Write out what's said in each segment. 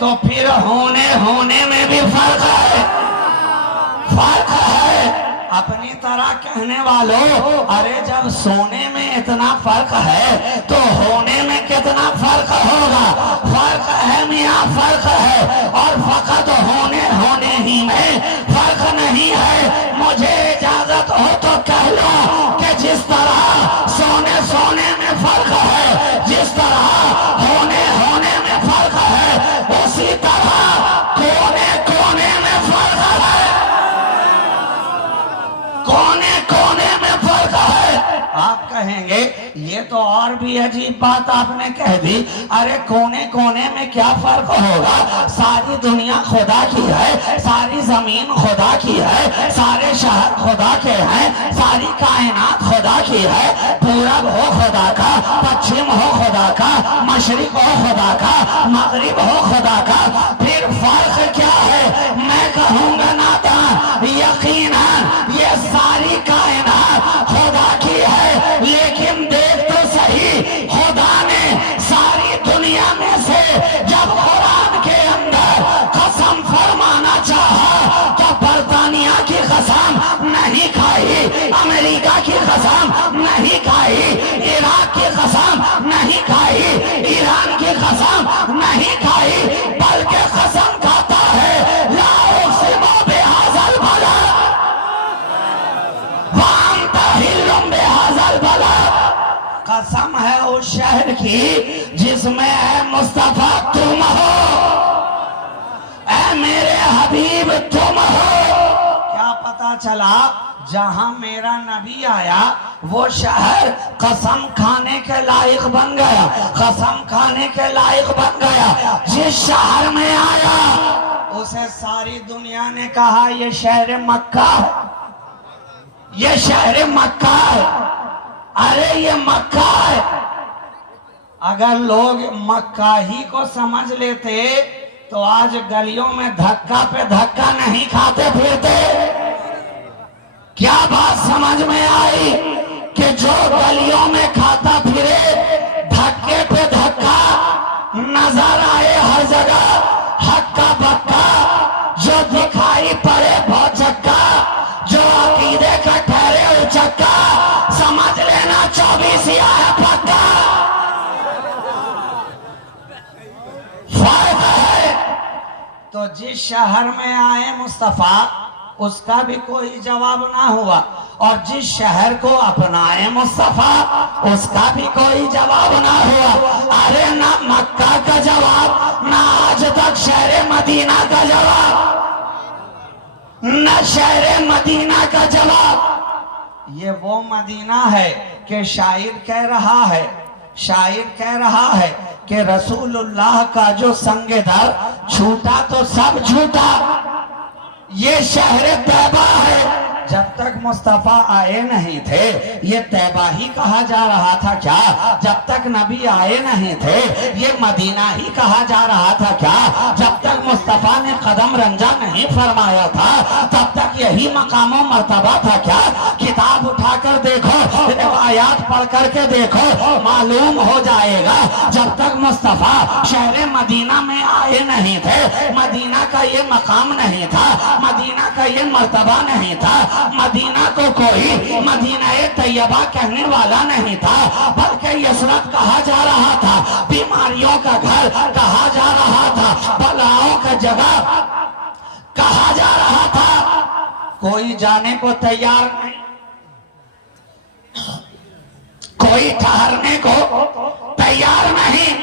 तो फिर होने होने में भी फर्क है, फर्क है। अपनी तरह कहने वालों, अरे जब सोने में इतना फर्क है तो होने में कितना फर्क होगा। फर्क है मियाँ, फर्क है, और फकत होने होने ही में फर्क नहीं है। मुझे इजाजत हो तो कह लो कि जिस तरह सोने सोने में फर्क है, जिस तरह होने होने में फर्क है, उसी तरह कोने कोने में फर्क है, कोने कोने में फर्क है। आप कहेंगे ये तो और भी अजीब बात आपने कह दी। अरे कोने कोने में क्या फर्क होगा? सारी दुनिया खुदा की है, सारी जमीन खुदा की है, सारे शहर खुदा के हैं, सारी कायनात खुदा की है। पूरब हो खुदा का, पश्चिम हो खुदा का, मशरिक हो खुदा का, मगरिब हो खुदा का। फिर फर्क क्या है? मैं कहूंगा नाता यकीनन ये सारी कायनात खुदा की है, लेकिन देख तो सही, खुदा ने सारी दुनिया में से जब कुरान के अंदर कसम फरमाना चाहा तो बर्तानिया की कसम नहीं खाई, अमेरिका की कसम नहीं खाई, इराक की कसम नहीं खाई, ईरान की कसम नहीं खाई, बल्कि कसम खाता है लाओ से बेहाजल भला कसम है उस शहर की जिसमें है मुस्तफा तुम हो, ऐ मेरे हबीब तुम हो। क्या पता चला? जहां मेरा नबी आया वो शहर कसम खाने के लायक बन गया, कसम खाने के लायक बन गया। जिस शहर में आया उसे सारी दुनिया ने कहा ये शहर मक्का, ये शहर मक्का है, अरे ये मक्का है। अगर लोग मक्का ही को समझ लेते तो आज गलियों में धक्का पे धक्का नहीं खाते फिरते। क्या बात समझ में आई कि जो गलियों में खाता फिरे, धक्के पे धक्का नजर आए हर जगह, हक्का बक्का जो दिखाई पड़े भौचक्का, जो अकीदे का ठहरे उचक्का, समझ लेना 24 है पक्का। फर्क है। तो जिस शहर में आए मुस्तफा उसका भी कोई जवाब ना हुआ, और जिस शहर को अपनाए मुस्तफा उसका भी कोई जवाब ना हुआ। अरे ना मक्का का जवाब, ना आज तक शहर मदीना का जवाब, न शहर मदीना का जवाब। ये वो मदीना है कि शायर कह रहा है, शायर कह रहा है कि रसूलुल्लाह का जो संगे दर छूटा तो सब छूटा। ये शहर तैबा है। जब तक मुस्तफा आए नहीं थे ये तैबा ही कहा जा रहा था क्या? जब तक नबी आए नहीं थे ये मदीना ही कहा जा रहा था क्या? जब तक मुस्तफा ने कदम रंजा नहीं फरमाया था तब तक यही मकामो मर्तबा था क्या? किताब उठाकर देखो, रिवायात पढ़ करके देखो, मालूम हो जाएगा। जब तक मुस्तफा शहर मदीना में आए नहीं थे मदीना का ये मकाम नहीं था, मदीना का ये मर्तबा नहीं था, मदीना को कोई मदीना तैयबा कहने वाला नहीं था, बल्कि यसरत कहा जा रहा था, बीमारियों का घर कहा जा रहा था, बलाओं का जगह कहा जा रहा था। कोई जाने को तैयार नहीं, कोई ठहरने को तैयार नहीं।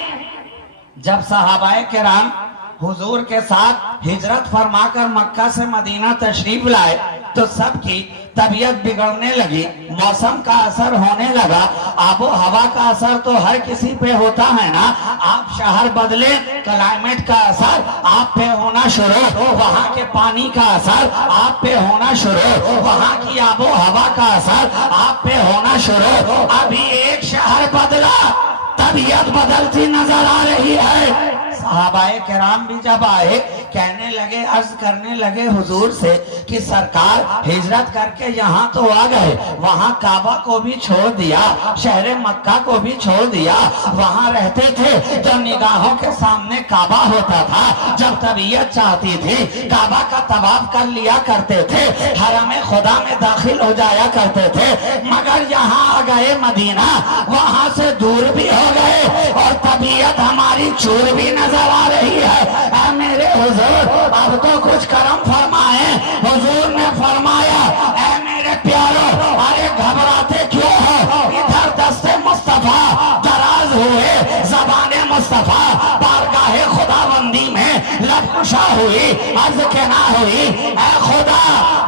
जब सहाबाए किराम हुजूर के साथ हिजरत फरमाकर मक्का से मदीना तशरीफ लाए तो सबकी तबीयत बिगड़ने लगी, मौसम का असर होने लगा, आबो हवा का असर तो हर किसी पे होता है ना। आप शहर बदले, क्लाइमेट का असर आप पे होना शुरू, वहाँ के पानी का असर आप पे होना शुरू, वहाँ की आबो हवा का असर आप पे होना शुरू। अभी एक शहर बदला तबीयत बदलती नजर आ रही है। सहाबाए किराम भी जब आए, कहने लगे, अर्ज करने लगे हुजूर से कि सरकार हिजरत करके यहाँ तो आ गए, वहाँ काबा को भी छोड़ दिया, शहर मक्का को भी छोड़ दिया, वहाँ रहते थे तो निगाहों के सामने काबा होता था, जब तबीयत चाहती थी काबा का तवाफ कर लिया करते थे, हरम खुदा में दाखिल हो जाया करते थे, मगर यहाँ आ गए मदीना, वहाँ से दूर भी हो गए और तबीयत हमारी चूर भी नजर आ रही है। मेरे हुजूर अब तो कुछ करम फरमाए। हुजूर ने फरमाया, ऐ मेरे प्यारो, अरे घबराते क्यों हो? इधर दस्ते मुस्तफा दराज हुए, ज़बाने मुस्तफा बारगाहे खुदाबंदी में लबकुशा हुई, अर्ज के ना हुई, ऐ खुदा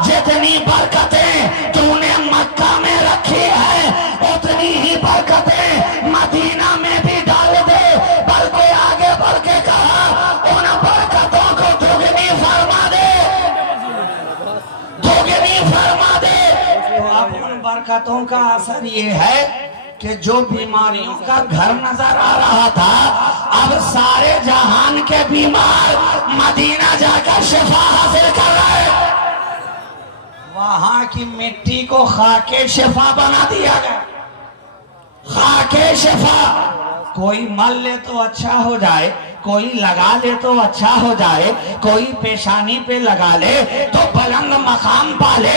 जितनी बरकतें तूने मक्का में रखी है उतनी ही बरकतें मदीना में भी डाल दे। बल्कि आगे बढ़ के कहा, उन बरकतों को दुगनी फरमा दे, दुगनी फरमा दे। अब उन बरकतों का असर ये है कि जो बीमारियों का घर नजर आ रहा था, अब सारे जहान के बीमार मदीना जाकर शिफा हासिल कर रहे हैं। वहां की मिट्टी को खाके शिफा बना दिया गया, खाके शिफा। कोई मल ले तो अच्छा हो जाए, कोई लगा ले तो अच्छा हो जाए, कोई पेशानी पे लगा ले तो बुलंद मकाम पाले।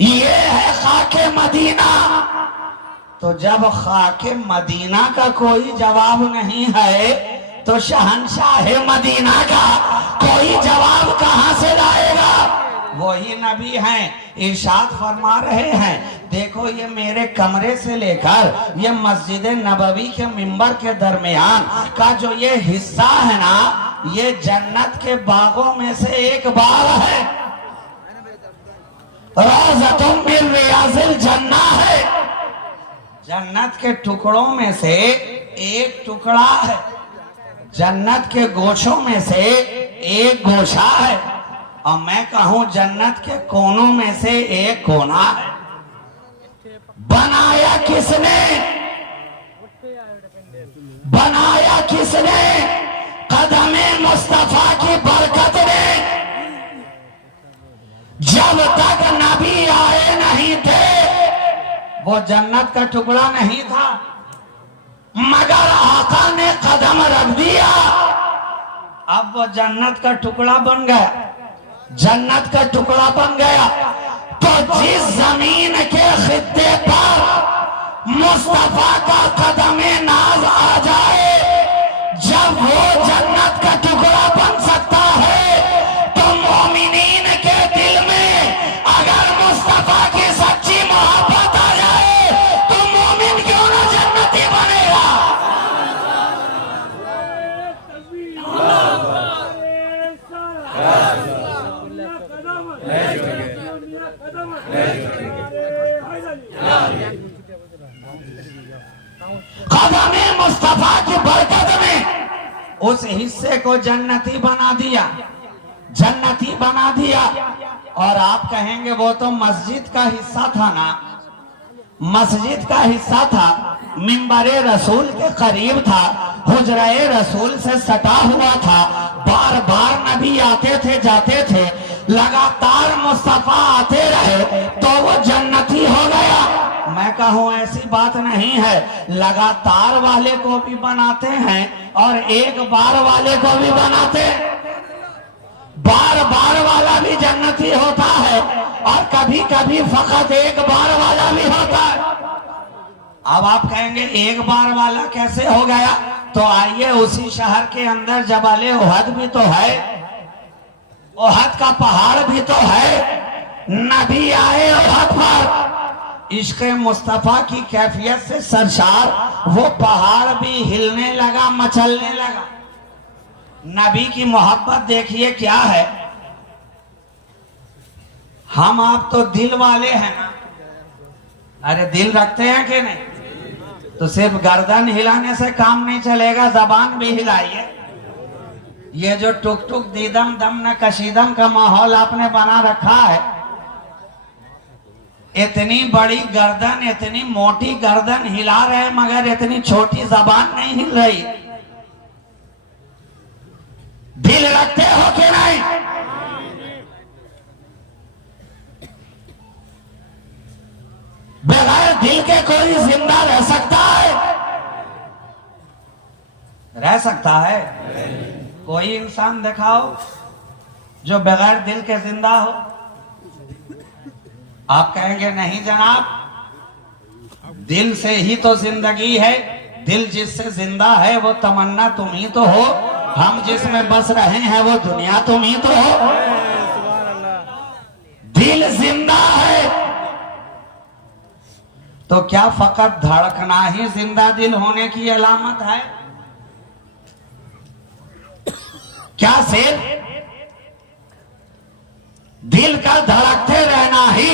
ये है खाके मदीना। तो जब खाके मदीना का कोई जवाब नहीं है तो शहंशाह मदीना का कोई जवाब कहां से लाएगा? वही नबी हैं, इरशाद फरमा रहे हैं, देखो ये मेरे कमरे से लेकर ये मस्जिद नबवी के मिंबर के दरमियान का जो ये हिस्सा है ना, ये जन्नत के बागों में से एक बाग है, रौज़तुम मिन रियाज़िल जन्नह है। जन्नत के टुकड़ों में से एक टुकड़ा है, जन्नत के गोशों में से एक गोशा है, और मैं कहूं जन्नत के कोनों में से एक कोना है। बनाया किसने? बनाया किसने? कदमे मुस्तफा की बरकत ने। जब तक नबी आए नहीं थे वो जन्नत का टुकड़ा नहीं था, मगर आका ने कदम रख दिया, अब वो जन्नत का टुकड़ा बन गया, जन्नत का टुकड़ा बन गया। तो जिस जमीन के खित्ते पर मुस्तफा का कदमे नाज आ जाए, जब वो जन्नत का टुकड़ा बन सकता है, तो मोमिनीन के दिल में अगर मुस्तफा की सच्ची मोहब्बत आ जाए तो मोमिन क्यों ना जन्नती बनेगा? कदमे मुस्तफा की बरकत में उस हिस्से को जन्नती बना दिया, जन्नती बना दिया। और आप कहेंगे वो तो मस्जिद का हिस्सा था ना, मस्जिद का हिस्सा था, मिंबरे रसूल के करीब था, हुजरे रसूल से सटा हुआ था, बार बार नबी आते थे जाते थे, लगातार मुस्तफा आते रहे तो वो जन्नती हो गया। मैं कहूँ ऐसी बात नहीं है, लगातार वाले को भी बनाते हैं और एक बार वाले को भी बनाते हैं। बार बार वाला भी जन्नती होता है और कभी कभी फकत एक बार वाला भी होता है। अब आप कहेंगे एक बार वाला कैसे हो गया? तो आइए, उसी शहर के अंदर जबल उहद भी तो है, उहद का पहाड़ भी तो है। नबी आए उहद पर, इश्क़ मुस्तफा की कैफियत से सरशार वो पहाड़ भी हिलने लगा, मचलने लगा। नबी की मोहब्बत देखिए क्या है। हम आप तो दिल वाले हैं ना, अरे दिल रखते हैं कि नहीं? तो सिर्फ गर्दन हिलाने से काम नहीं चलेगा, जबान भी हिलाइए। ये जो टुक टुक दीदम दम न कशीदम का माहौल आपने बना रखा है, इतनी बड़ी गर्दन, इतनी मोटी गर्दन हिला रहे मगर इतनी छोटी जबान नहीं हिल रही। दिल के कोई जिंदा रह सकता है? रह सकता है? कोई इंसान दिखाओ जो बगैर दिल के जिंदा हो। आप कहेंगे नहीं जनाब, दिल से ही तो जिंदगी है, दिल जिससे जिंदा है वो तमन्ना तुम ही तो हो, हम जिसमें बस रहे हैं वो दुनिया तुम ही तो हो। दिल जिंदा है तो क्या फकत धड़कना ही जिंदा दिल होने की अलामत है? क्या सिर्फ दिल का धड़कते रहना ही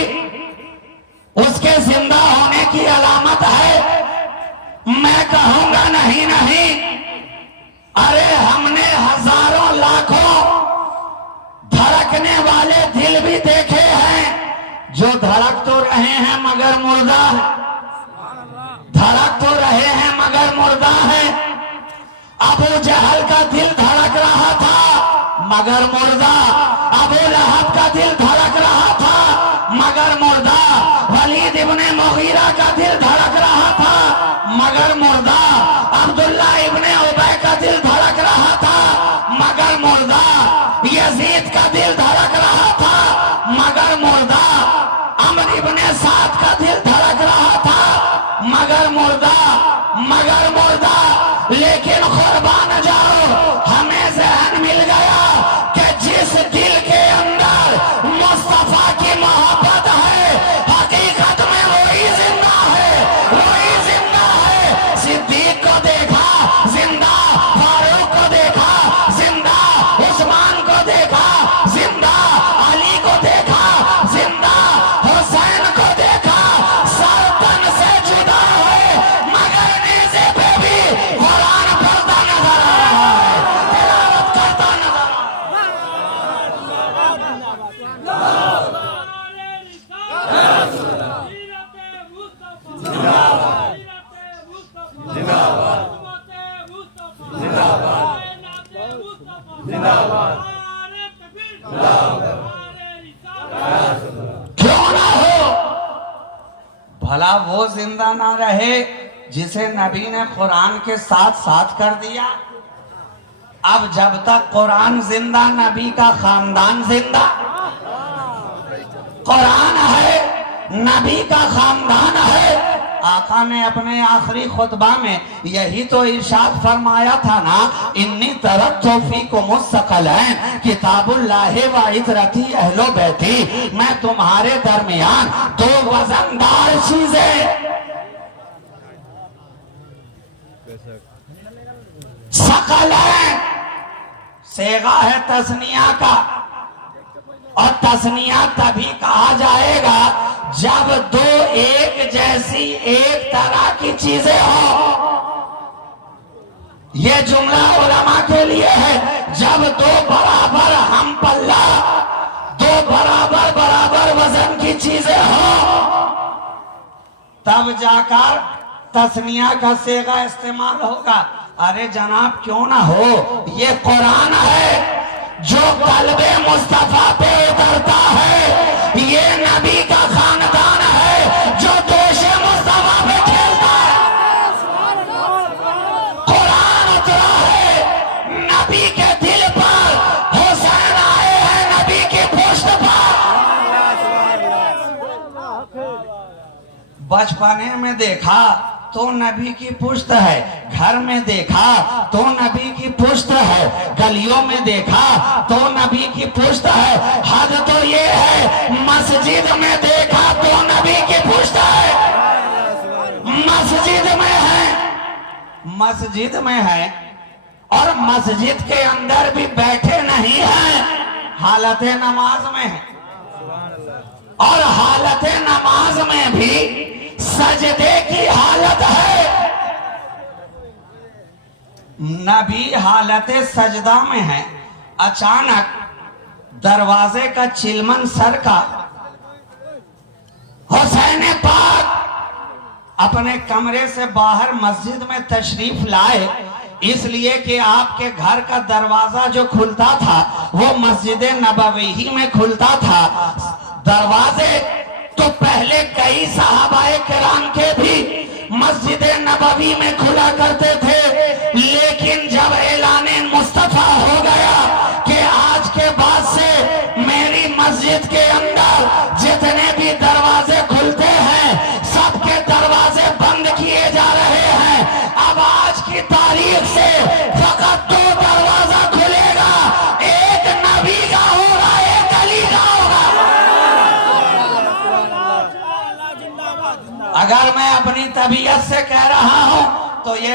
उसके जिंदा होने की अलामत है? मैं कहूंगा नहीं नहीं, अरे हमने हजारों लाखों धड़कने वाले दिल भी देखे हैं जो धड़क तो रहे हैं मगर मुर्दा है, धड़क तो रहे हैं मगर मुर्दा है। अबू जहल का दिल धड़क रहा था मगर मुर्दा, अबू लहब का दिल धड़क रहा था मगर मुर्दा, वलीद इब्ने मुगीरा का दिल धड़क रहा था मगर मुर्दा, अब्दुल्ला इब्ने उबय का दिल धड़क रहा था मगर मुर्दा, यजीद का दिल धड़क रहा था मगर मुर्दा, अमर इब्ने साद का दिल धड़क रहा था मगर मुर्दा, मगर मुर्दा। लेकिन कुर्बान जाओ, हमें ज़हन मिल गया कि जिस दिल के अंदर मुस्तफा की मोहब्बत है, हकीकत में वही जिंदा है, वही जिंदा है। सिद्दीक को देखा जिंदा, फारूक को देखा जिंदा, उस्मान को देखा जिंदा, अली को देखा जिंदा, हुसैन को देखा सर तन से जुदा है मगर नीचे पे भी कुरान पढ़ता नजर आ रहा है, तिलावत करता नजर आ क्यों ना हो? भला वो जिंदा ना रहे जिसे नबी ने कुरान के साथ साथ कर दिया? अब जब तक कुरान जिंदा, नबी का खानदान जिंदा। कुरान है, नबी का खानदान है। आका ने अपने आखिरी खुतबा में यही तो इरशाद फरमाया था ना, इन्नी तरक्तु फीकुम अस्सक़लैन किताबुल्लाहि व इतरती अहलो बैती, मैं तुम्हारे दरमियान दो वजनदार चीजें, सकलैन सेगा है तस्निया का, और तस्निया तभी कहा जाएगा जब दो एक जैसी एक तरह की चीजें हो। यह जुमला उलमा के लिए है। जब दो बराबर हम पल्ला, दो बराबर बराबर वजन की चीजें हो, तब जाकर तस्निया का सेगा इस्तेमाल होगा। अरे जनाब क्यों ना हो, ये कुरान है जो कल्बे मुस्तफा पे उतरता है, ये नबी का खानदान है जो दोषे मुस्तफा पे खेलता है। कुरान उतरा है नबी के दिल पर, हुसैन आए हैं नबी की पुष्ट पर। बचपने में देखा तो नबी की पुष्ट है, घर में देखा तो नबी की पुष्ट है, गलियों में देखा तो नबी की पुष्ट है। हद तो ये है मस्जिद में देखा तो नबी की पुष्ट है। मस्जिद में है, मस्जिद में है, और मस्जिद के अंदर भी बैठे नहीं है, हालत नमाज में है, और हालत नमाज में भी सजदे की हालत है। नबी हालत सजदा में है। अचानक दरवाजे का चिलमन सर का हुसैन पाक अपने कमरे से बाहर मस्जिद में तशरीफ लाए, इसलिए कि आपके घर का दरवाजा जो खुलता था वो मस्जिद नबवी ही में खुलता था। दरवाजे तो पहले कई सहाबाए किराम के भी मस्जिद नबवी में खुला करते थे, लेकिन जब ऐलाने मुस्तफा हो गया कि आज के बाद से मेरी मस्जिद के अंदर जितने भी दरवाजे खुलते हैं सबके दरवाजे बंद किए जा रहे हैं। अब आज की तारीख से फकत 2 दरवाजा खुलेगा, एक नबी का होगा, एक अली का होगा। अगर मैं अपनी तबीयत से कह रहा हूं तो ये